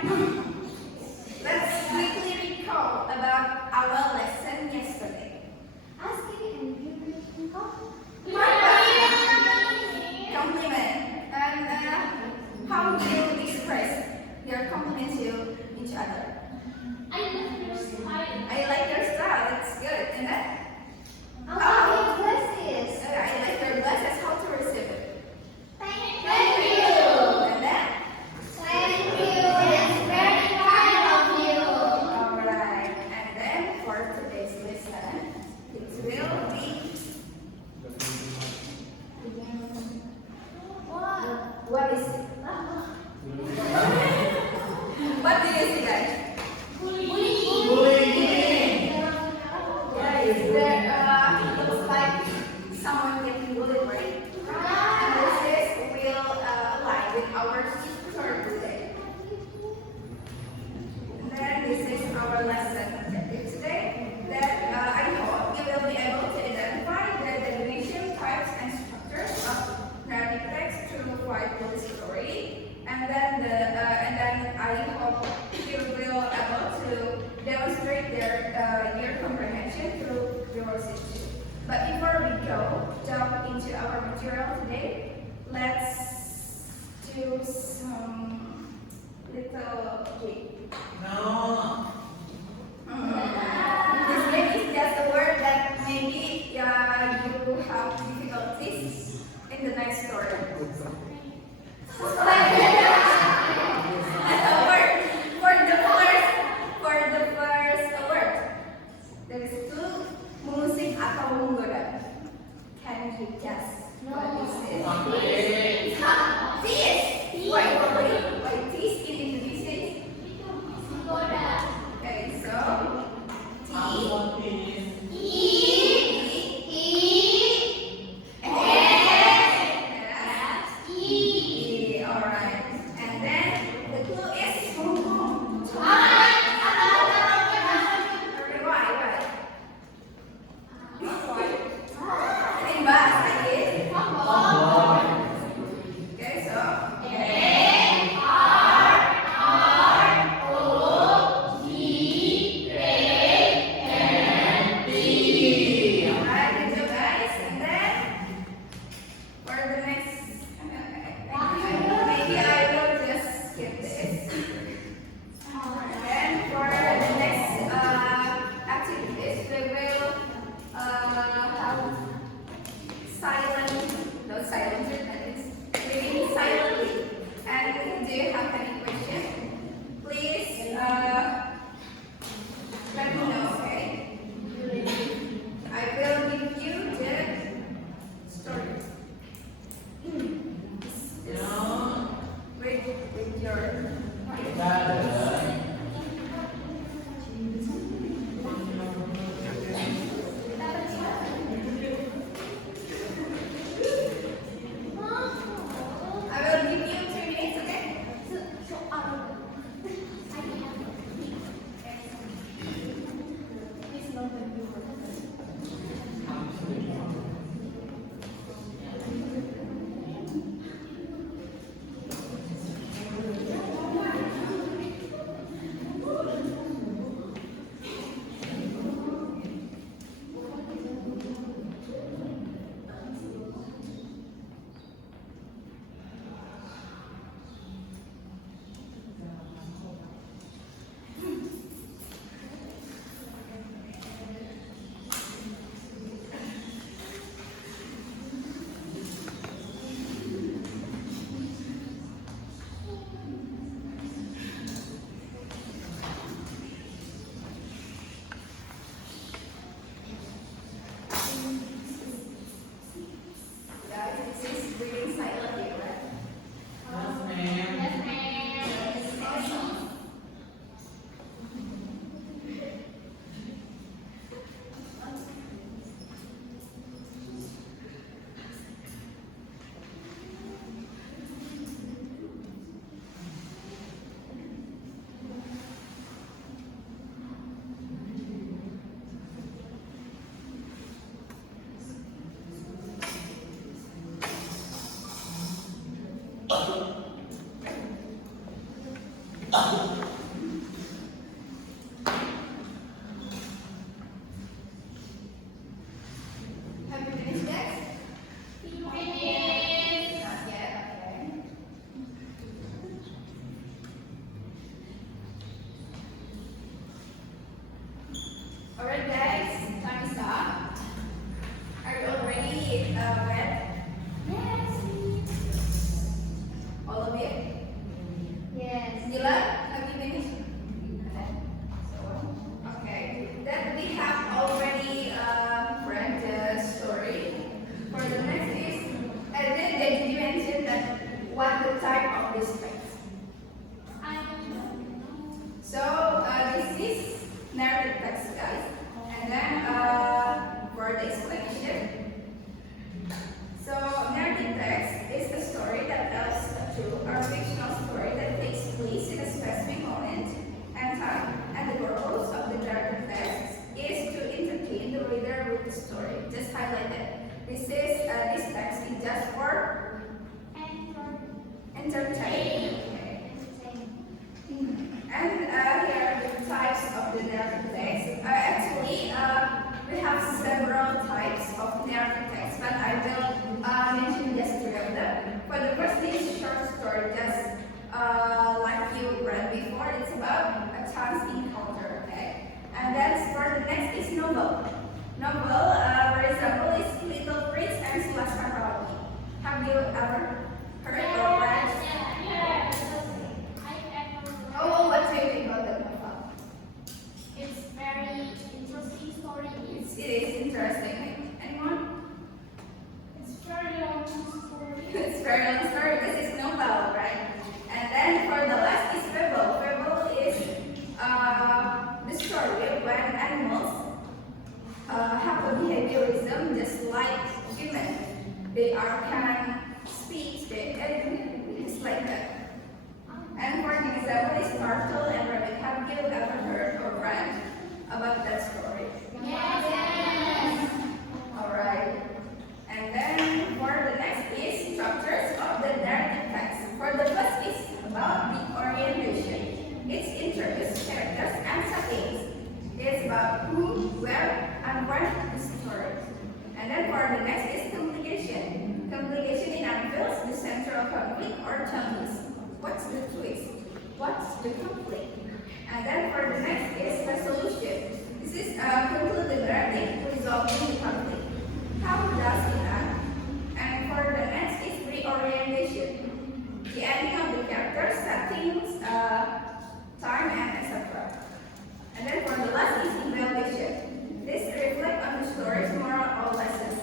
Let's quickly recall about our lesson yesterday. Asking and giving Compliment. And how do you express your compliment to each other? I love your style. I like your style. It's good. And then? I love your glasses. I like your glasses. How to receive it? Thank you. And then? Thank you. It's very kind of you. Alright. And then for today's lesson, it will be what is it? What do you see, guys? Bullying. Yeah, is there looks like someone getting bullied, right? And this will align with our story today. And then this is our lesson objective today. That I hope you will be able to identify the definition, types, and structures of narrative text through the story. And then I hope you will able to demonstrate your comprehension through your situation. But before we jump into our material today, let's do some little game. No. This game is just a word that maybe you have difficulties in the next story. For the first word, there is two, mengusik atau menggoda. Can you guess what this is? Okay. This. Wait. Dilan, have you finished? Okay. Then we have already read the story. For the next is, and then did you mention that what the type of this text? So this is narrative text, guys. And then for the explanation. So narrative text is a story that tells a true or fictional story that takes place in a specific moment and time. And the purpose of the narrative text is to entertain the reader with the story. Just highlight it. This text is just for entertainment. And here are the types of the narrative text. Actually, we have several types of narrative text, but I will mention just three of them. For the first is short story, just like you read before, it's about a chance encounter, okay? And then for the next is novel. Novel, for example, is Little Prince and Silas Macaroni. Have you ever heard or read? Oh, what do you think about that novel? It's very interesting story. It is interesting. Anyone? It's very long story. It's very long story. This is novel, right? And then for the last is fable. Fable is the story when animals have a behaviorism just like humans. They can speak, it's like that. And for the example is Turtle and Rabbit. Have you ever heard or read about that story? Yes. Alright. And then for the next is structures of the narrative text. For the first is about the orientation. It's introduced characters and settings. It's about who, where, and when the story. And then for the next is complication. Complication unveils the central conflict or challenges. What's the twist? What's the conflict? And then for the next is resolution. This is conclude the narrative resolving the conflict. How does it end? And for the next is reorientation. The ending of the character, settings, time, and etc. And then for the last is evaluation. This reflects on the story's moral or lesson.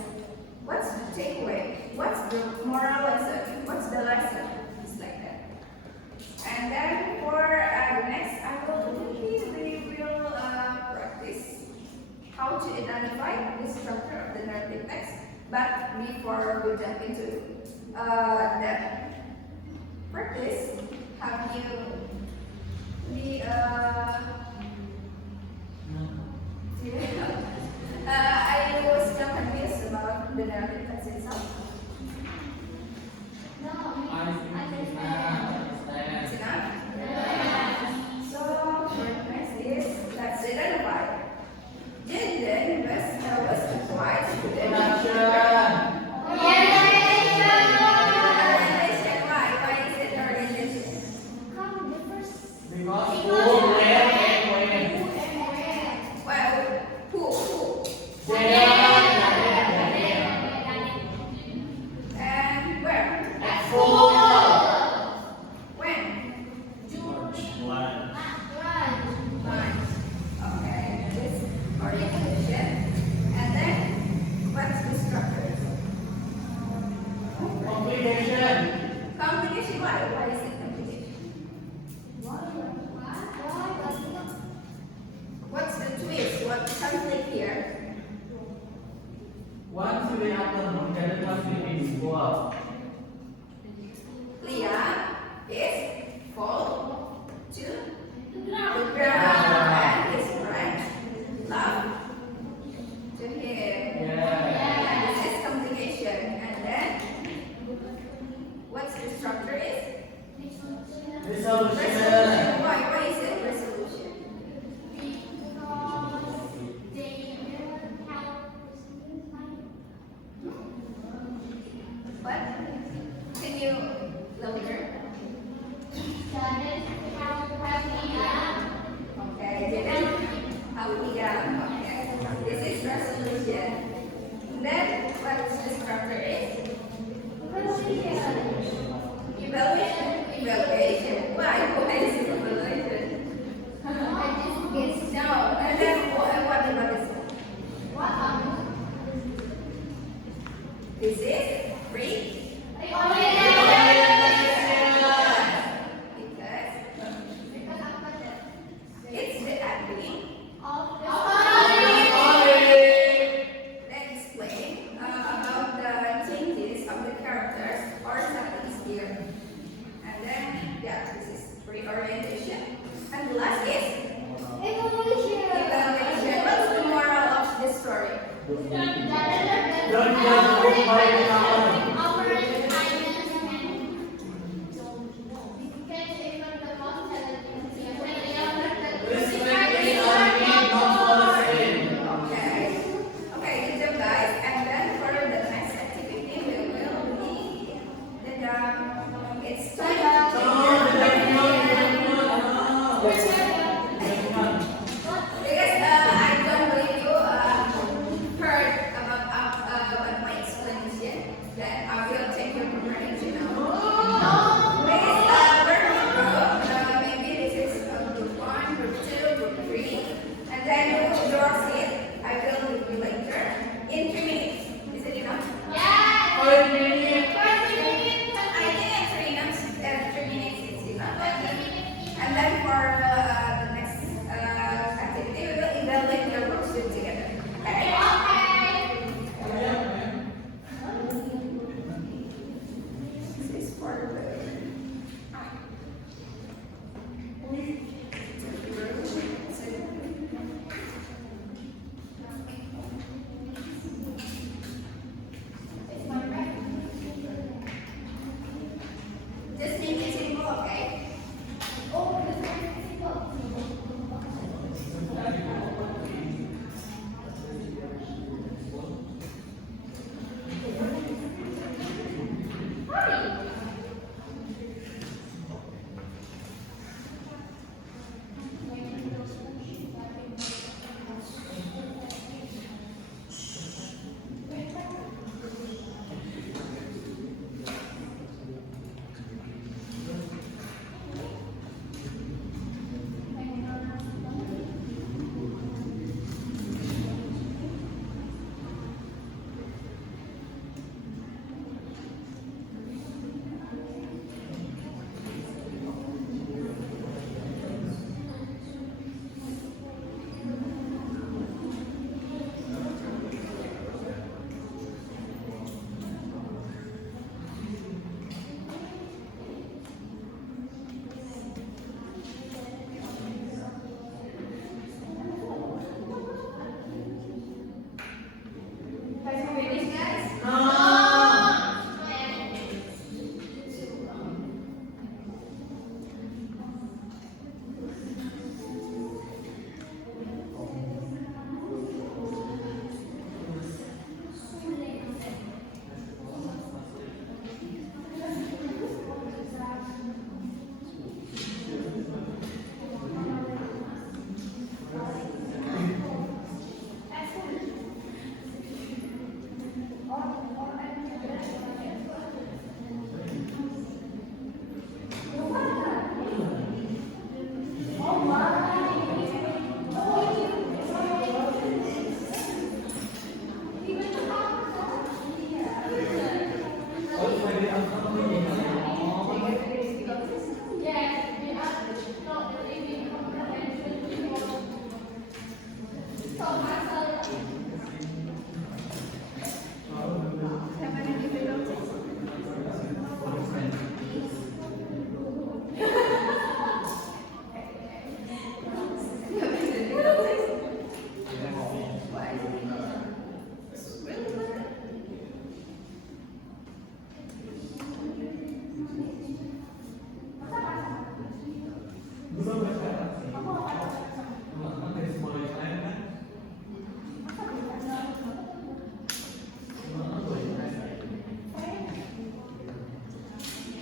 What's the takeaway? What's the moral lesson? What's the lesson? It's like that. And then for the next, we will practice how to identify the structure of the narrative text. But before we jump into that practice, have you I was still confused about the narrative text itself. It's enough? So, for the next is, let's identify. Jaden was twice to the orientation. Why is it orientation? Well, who? And where? When? Okay, this orientation. And then, what's the structure? Complication. Why is it complication? What's the twist? What's conflict here? Once we have the model classification score, Leah is fall to the ground and his friend love to him. And this is complication. And then, what's the structure is? resolution. Why is it resolution? What? Can you louder? Okay, jadi okay. This is resolution. Then what's the structure is? Evaluation. Why? Why is reorientation. And the last is Evolution. evaluation. What's the moral of the story? Don't judge book by its cover. Operate kindness Respect is our need, not policy. Okay. Okay, good job guys. And then for the next activity we will be it's time because I don't believe you heard about my explanation. Then I will take your comprehension now. Please learn your group. Maybe this is group 1, group 2, group 3. And then you will draw it. I will give you later in 3 minutes. Is it enough? I think in 3 minutes, 3 minutes is enough. And then for the next activity, we will evaluate your worksheet together. Okay? This is for the just make it simple, okay? Guys, you finished, guys?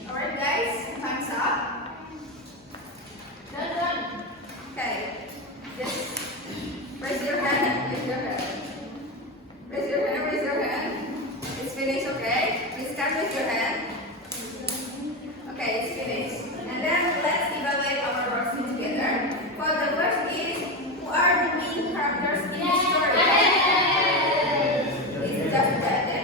Alright guys, time's up. Okay, just raise your hand, raise your hand. Raise your hand, raise your hand. It's finished, okay? Please start with your hand. Okay, it's finished. And then let's evaluate our worksheet together. For the first is, who are the main characters in the story? Is it just Brandon?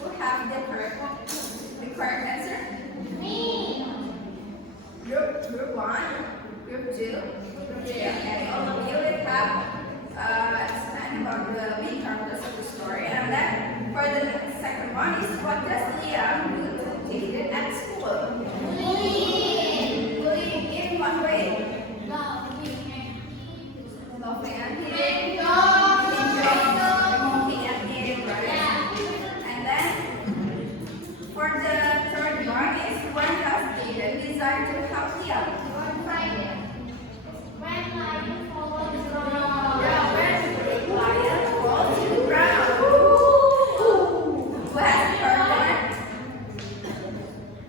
Who have the correct answer? Group 1, group 2, group 3. Okay, all of you will have understand about the main characters of the story. And then for the second one is what does Liam do to Jaden at school? Bullying in what way? Laughing at him. Mocking at him, right? And then for the third one is when does Jaden desire to help Liam?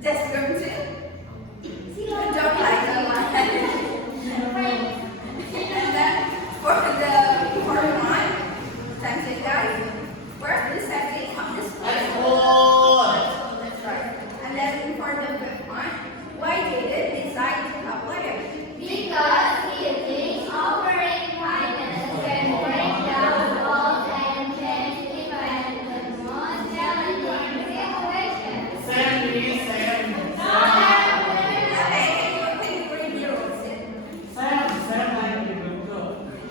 That's going to don't like the one. And then for the fourth one, thanks you guys. Where's the setting of this place? That's right. And then for the fifth one, why did it decide to help Liam? Because he thinks offering kindness can break down walls and change even the most challenging situations. Okay, can you read your rules?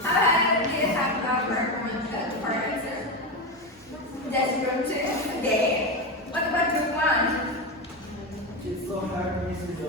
How do you have our answer? That's group 2. Okay. What about group 1? It's so hard to listen to.